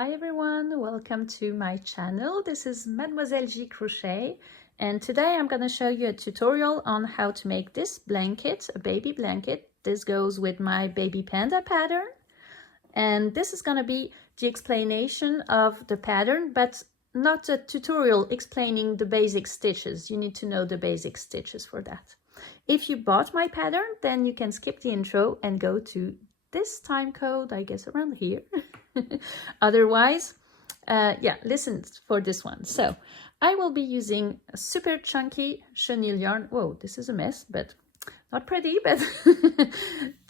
Hi everyone, welcome to my channel. This is Mademoiselle G Crochet, and today I'm going to show you a tutorial on how to make this blanket, a baby blanket. This goes with my baby panda pattern, and this is going to be the explanation of the pattern, but not a tutorial explaining the basic stitches. You need to know the basic stitches for that. If you bought my pattern, then you can skip the intro and go to this time code, I guess around here. Otherwise, yeah, listen for this one. So I will be using a super chunky chenille yarn. Whoa, this is a mess, but not pretty, but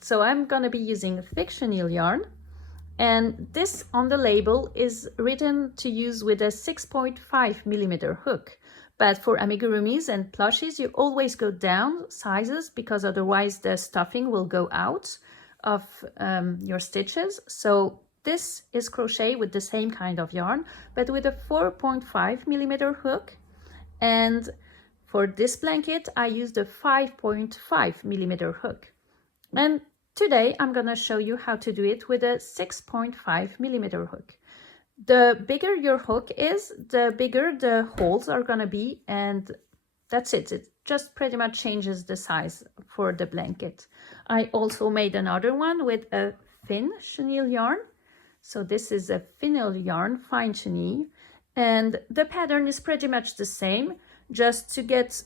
so I'm gonna be using thick chenille yarn, and this on the label is written to use with a 6.5 millimeter hook. But for amigurumis and plushies, you always go down sizes because otherwise the stuffing will go out of your stitches. So this is crochet with the same kind of yarn, but with a 4.5 millimeter hook. And for this blanket, I used a 5.5 millimeter hook. And today I'm gonna show you how to do it with a 6.5 millimeter hook. The bigger your hook is, the bigger the holes are gonna be, and that's it. It just pretty much changes the size for the blanket. I also made another one with a thin chenille yarn. So this is a finial yarn, fine chenille, and the pattern is pretty much the same. Just to get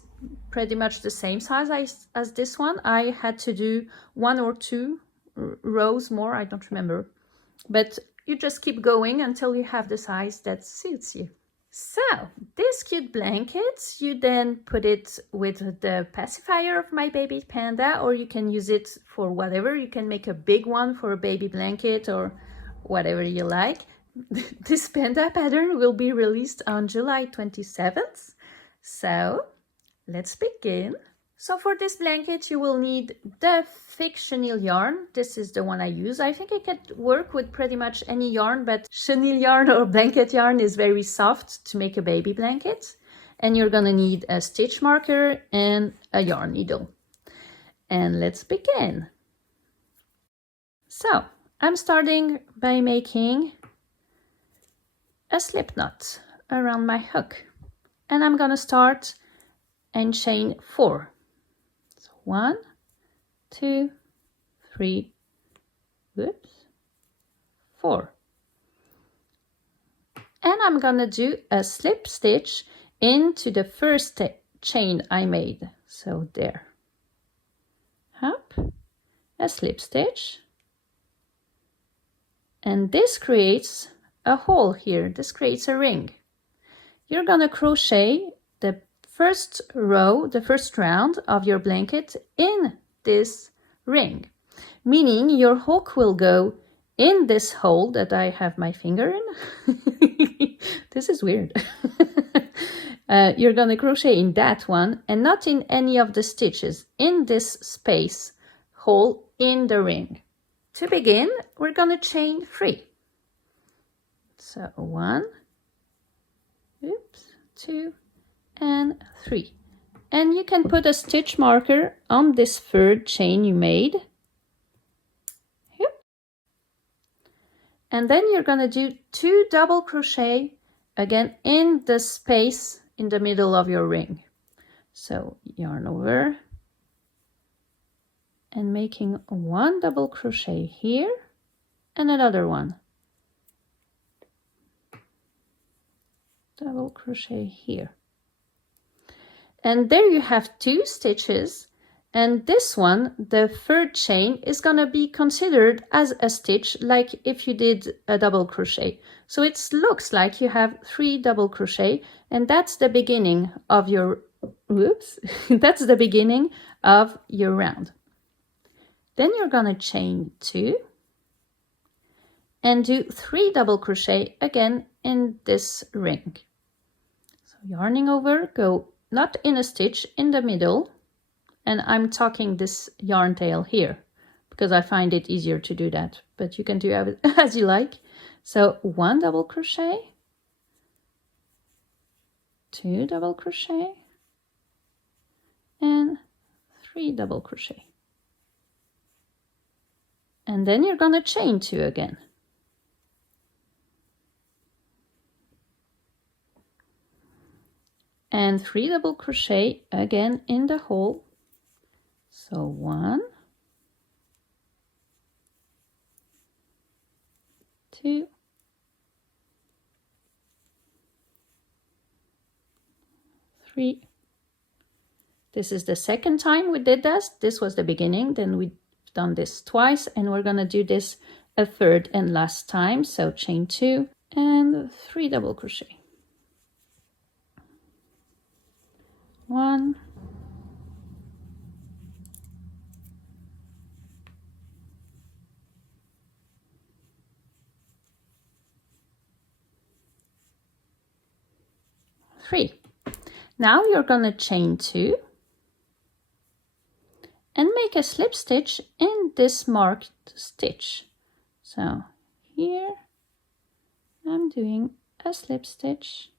pretty much the same size as this one, I had to do 1 or 2 rows more, I don't remember. But you just keep going until you have the size that suits you. So this cute blanket, you then put it with the pacifier of my baby panda, or you can use it for whatever. You can make a big one for a baby blanket or whatever you like. This panda pattern will be released on July 27th. So let's begin. So for this blanket, you will need the thick chenille yarn. This is the one I use. I think I could work with pretty much any yarn, but chenille yarn or blanket yarn is very soft to make a baby blanket. And you're gonna need a stitch marker and a yarn needle. And let's begin. So I'm starting by making a slip knot around my hook. And I'm gonna start and chain 4. 1, 2, 3, whoops, 4. And I'm gonna do a slip stitch into the first chain I made. So there. Up, a slip stitch. And this creates a hole here. This creates a ring. You're gonna crochet the first row, the first round of your blanket in this ring, meaning your hook will go in this hole that I have my finger in. This is weird. You're gonna crochet in that one and not in any of the stitches, in this space hole in the ring. To begin, we're gonna chain 3. So 1, oops, 2, and 3. And you can put a stitch marker on this third chain you made. Yep. And then you're gonna do 2 double crochet again in the space in the middle of your ring. So yarn over and making 1 double crochet here and another one. Double crochet here. And there you have 2 stitches, and this one, the third chain, is gonna be considered as a stitch, like if you did a double crochet. So it looks like you have 3 double crochet, and that's the beginning of your, whoops, that's the beginning of your round. Then you're gonna chain 2 and do 3 double crochet again in this ring. So yarning over, go not in a stitch, in the middle, and I'm talking this yarn tail here because I find it easier to do that, but you can do it as you like. So 1 double crochet, 2 double crochet, and 3 double crochet. And then you're gonna chain 2 again. and 3 double crochet again in the hole. So 1, 2, 3. This is the second time we did this. This was the beginning, then we've done this twice, and we're gonna do this a third and last time. So chain 2 and 3 double crochet. 1, 3. Now you're gonna chain 2 and make a slip stitch in this marked stitch. So here I'm doing a slip stitch,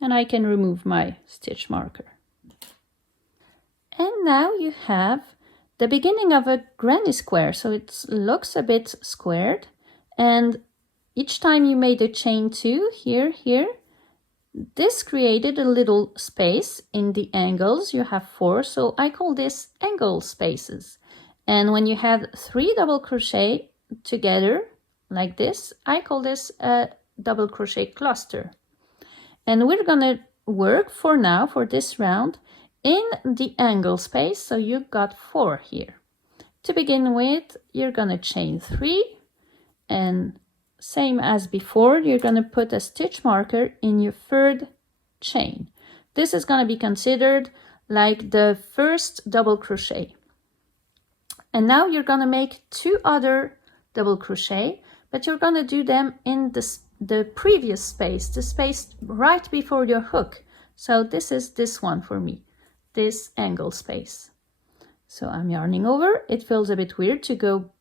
and I can remove my stitch marker. And now you have the beginning of a granny square, so it looks a bit squared, and each time you made a chain 2 here, this created a little space in the angles. You have 4, so I call this angle spaces. And when you have 3 double crochet together like this, I call this a double crochet cluster. And we're gonna work for now, for this round, in the angle space, so you've got 4 here. To begin with, you're gonna chain 3, and same as before, you're going to put a stitch marker in your third chain. This is going to be considered like the first double crochet. And now you're going to make 2 other double crochet, but you're going to do them in the previous space, the space right before your hook. So this is this one for me, this angle space. So I'm yarning over. It feels a bit weird to go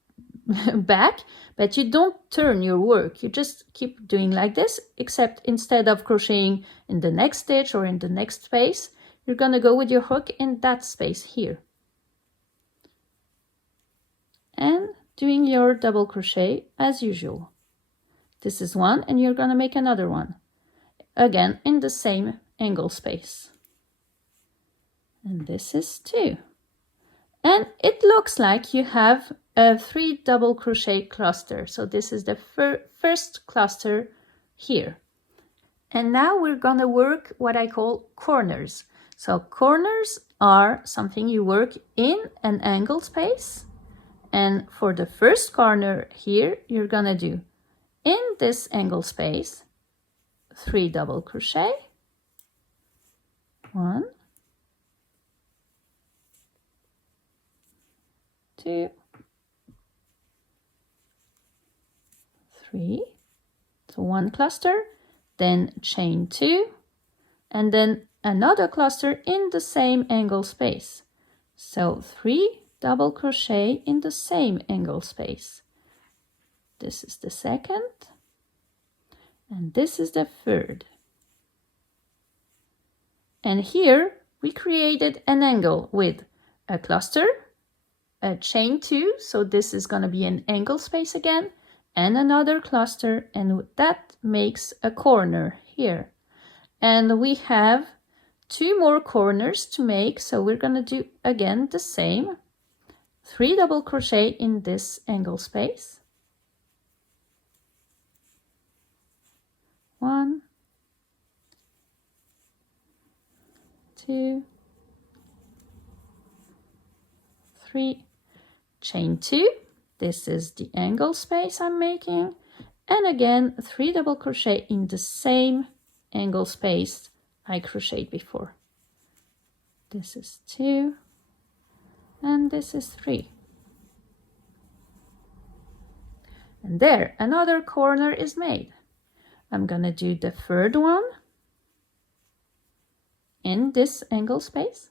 back, but you don't turn your work, you just keep doing like this, except instead of crocheting in the next stitch or in the next space, you're going to go with your hook in that space here and doing your double crochet as usual. This is one, and you're going to make another one again in the same angle space, and this is 2. And it looks like you have a 3 double crochet cluster. So this is the first cluster here. And now we're gonna work what I call corners. So corners are something you work in an angle space. And for the first corner here, you're gonna do in this angle space 3 double crochet, 1, 2, 3, so 1 cluster, then chain 2, and then another cluster in the same angle space. So 3 double crochet in the same angle space. This is the second, and this is the third. And here we created an angle with a cluster, a chain 2, so this is going to be an angle space again, and another cluster, and that makes a corner here. And we have 2 more corners to make, so we're going to do again the same. 3 double crochet in this angle space. 1, 2, 3, chain 2, this is the angle space I'm making, and again 3 double crochet in the same angle space I crocheted before. This is 2, and this is 3. And there, another corner is made. I'm gonna do the third one in this angle space.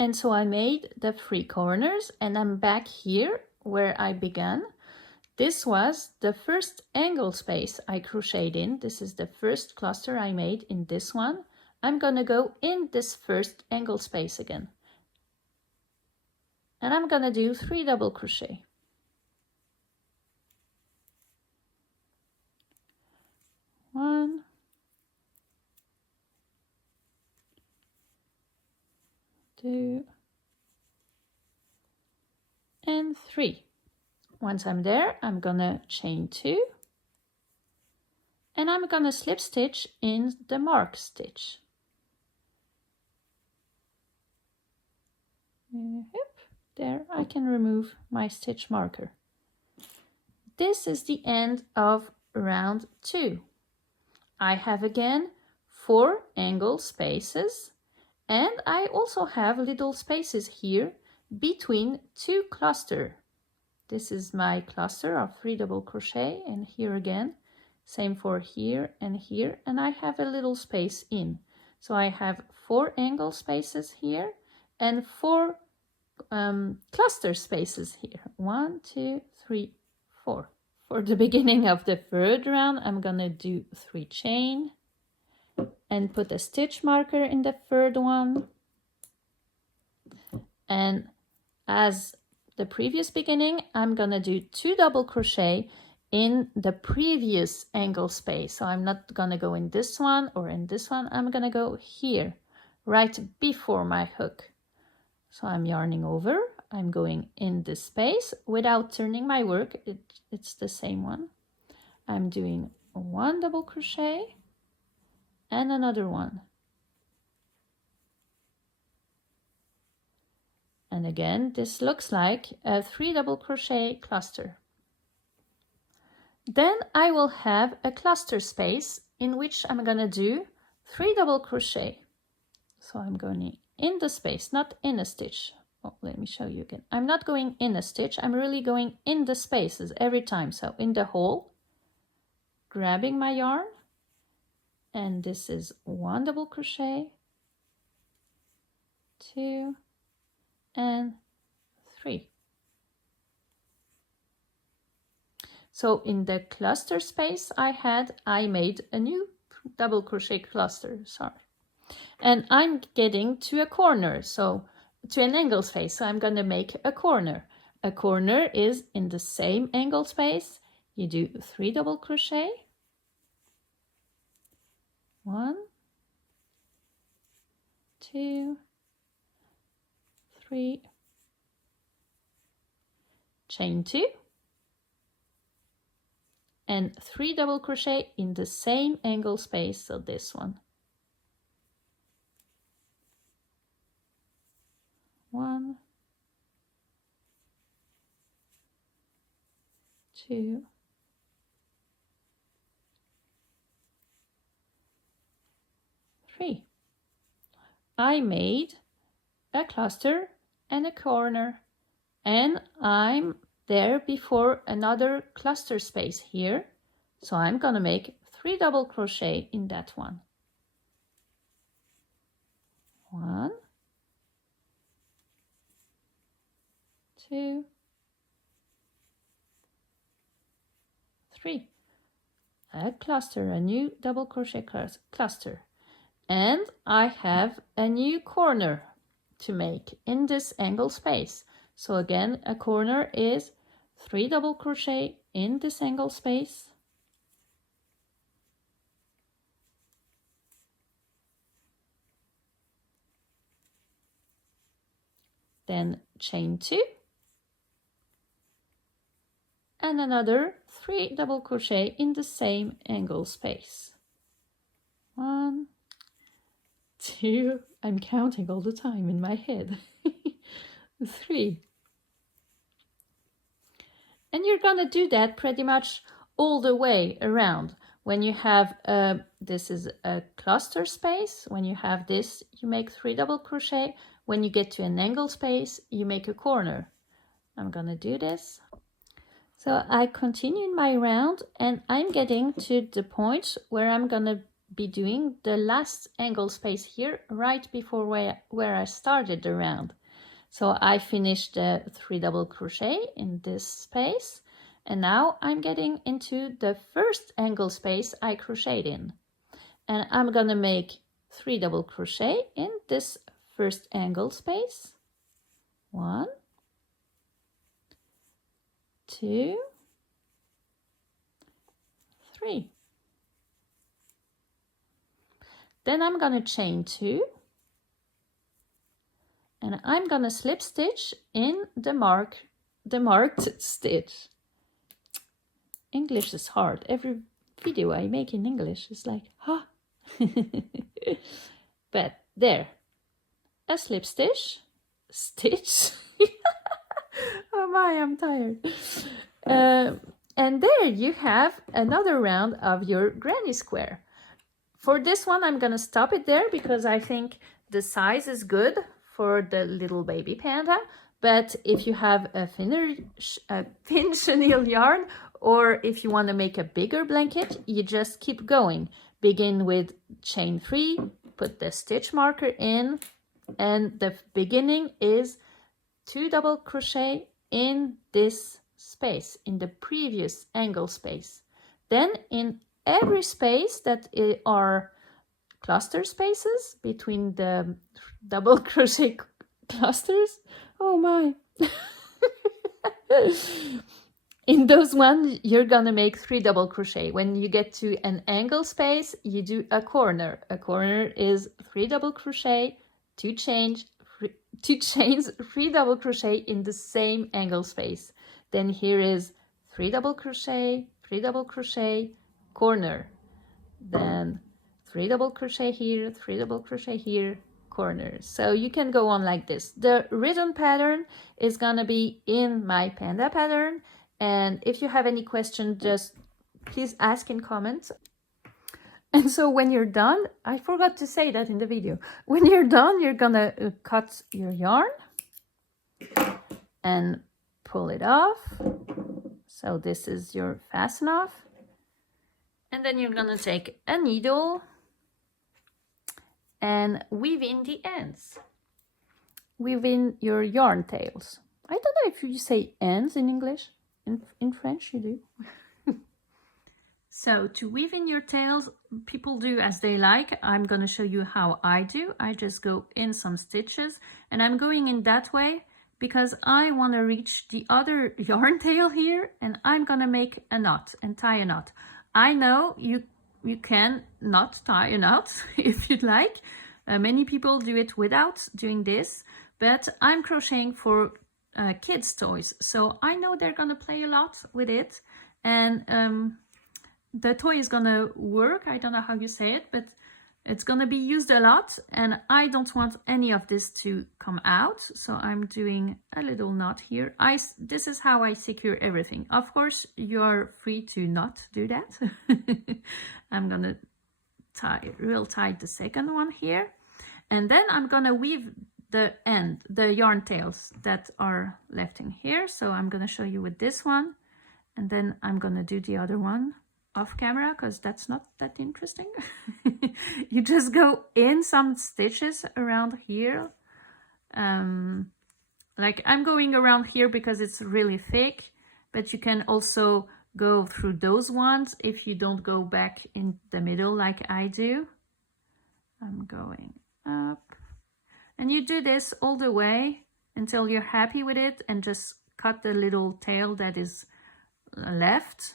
And so I made the 3 corners, and I'm back here where I began. This was the first angle space I crocheted in. This is the first cluster I made in this one. I'm gonna go in this first angle space again. And I'm gonna do 3 double crochet. 1, 2, and 3. Once I'm there, I'm gonna chain 2, and I'm gonna slip stitch in the mark stitch. There, I can remove my stitch marker. This is the end of round 2. I have again 4 angle spaces, and I also have little spaces here between 2 clusters. This is my cluster of 3 double crochet, and here again, same for here, and I have a little space in. So I have 4 angle spaces here and 4 cluster spaces here. 1, 2, 3, 4. For the beginning of the third round, I'm gonna do 3 chain and put a stitch marker in the third one. And as the previous beginning, I'm gonna do 2 double crochet in the previous angle space. So I'm not gonna go in this one or in this one. I'm gonna go here, right before my hook. So I'm yarning over. I'm going in this space without turning my work. It's the same one. I'm doing 1 double crochet and another one. And again, this looks like a 3 double crochet cluster. Then I will have a cluster space in which I'm gonna do 3 double crochet. So I'm going in the space, not in a stitch. Oh, let me show you again. I'm not going in a stitch, I'm really going in the spaces every time. So in the hole, grabbing my yarn, and this is 1 double crochet, 2, and 3. So in the cluster space I made a new double crochet cluster, and I'm getting to a corner, so to an angle space, so I'm going to make a corner. A corner is in the same angle space. You do 3 double crochet, 1, 2, 3, chain 2, and 3 double crochet in the same angle space, so this one. 1, 2, 3. I made a cluster and a corner, and I'm there before another cluster space here, so I'm gonna make 3 double crochet in that one. 1, 2, 3. A cluster, a new double crochet cluster, and I have a new corner to make in this angle space. So again, a corner is 3 double crochet in this angle space, then chain 2, and another 3 double crochet in the same angle space. 1, 2, I'm counting all the time in my head. 3. And you're gonna do that pretty much all the way around. When you have, this is a cluster space, when you have this, you make 3 double crochet. When you get to an angle space, you make a corner. I'm gonna do this. So I continue my round, and I'm getting to the point where I'm gonna be doing the last angle space here right before where I started the round. So I finished the 3 double crochet in this space, and now I'm getting into the first angle space I crocheted in, and I'm gonna make 3 double crochet in this first angle space. 1, 2, 3. Then I'm gonna chain 2, and I'm gonna slip stitch in the marked stitch. English is hard. Every video I make in English is like, huh? But there, a slip stitch, oh my, I'm tired. And there you have another round of your granny square. For this one, I'm gonna stop it there because I think the size is good for the little baby panda. But if you have a thin chenille yarn, or if you want to make a bigger blanket, you just keep going. Begin with chain 3, put the stitch marker in, and the beginning is 2 double crochet in this space, in the previous angle space. Then in every space that are cluster spaces between the double crochet clusters, oh my, in those ones you're gonna make 3 double crochet. When you get to an angle space, you do a corner. A corner is 3 double crochet, 2 chains, 3 double crochet in the same angle space. Then here is 3 double crochet, 3 double crochet, corner. Then 3 double crochet here, 3 double crochet here, corner. So you can go on like this. The written pattern is gonna be in my Panda pattern, and if you have any questions, just please ask in comments. And so when you're done, I forgot to say that in the video, when you're done, you're gonna cut your yarn and pull it off. So this is your fasten off. And then you're gonna take a needle and weave in the ends. Weave in your yarn tails. I don't know if you say ends in English. In French you do. So to weave in your tails, people do as they like. I'm gonna show you how I do. I just go in some stitches, and I'm going in that way because I want to reach the other yarn tail here, and I'm gonna make a knot and tie a knot. I know you can not tie a knot if you'd like. Many people do it without doing this, but I'm crocheting for kids' toys, so I know they're gonna play a lot with it, and the toy is gonna work. I don't know how you say it, but it's gonna be used a lot, and I don't want any of this to come out, so I'm doing a little knot here. This is how I secure everything. Of course, you're free to not do that. I'm gonna real tight the second one here, and then I'm gonna weave the yarn tails that are left in here. So I'm gonna show you with this one, and then I'm gonna do the other one off camera because that's not that interesting. You just go in some stitches around here. Like I'm going around here because it's really thick, but you can also go through those ones if you don't go back in the middle like I do. I'm going up, and you do this all the way until you're happy with it, and just cut the little tail that is left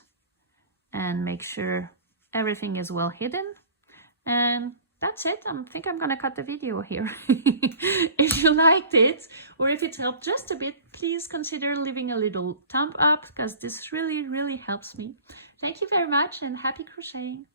and make sure everything is well hidden. And that's it. I think I'm gonna cut the video here. If you liked it, or if it helped just a bit, please consider leaving a little thumb up because this really helps me. Thank you very much, and happy crocheting.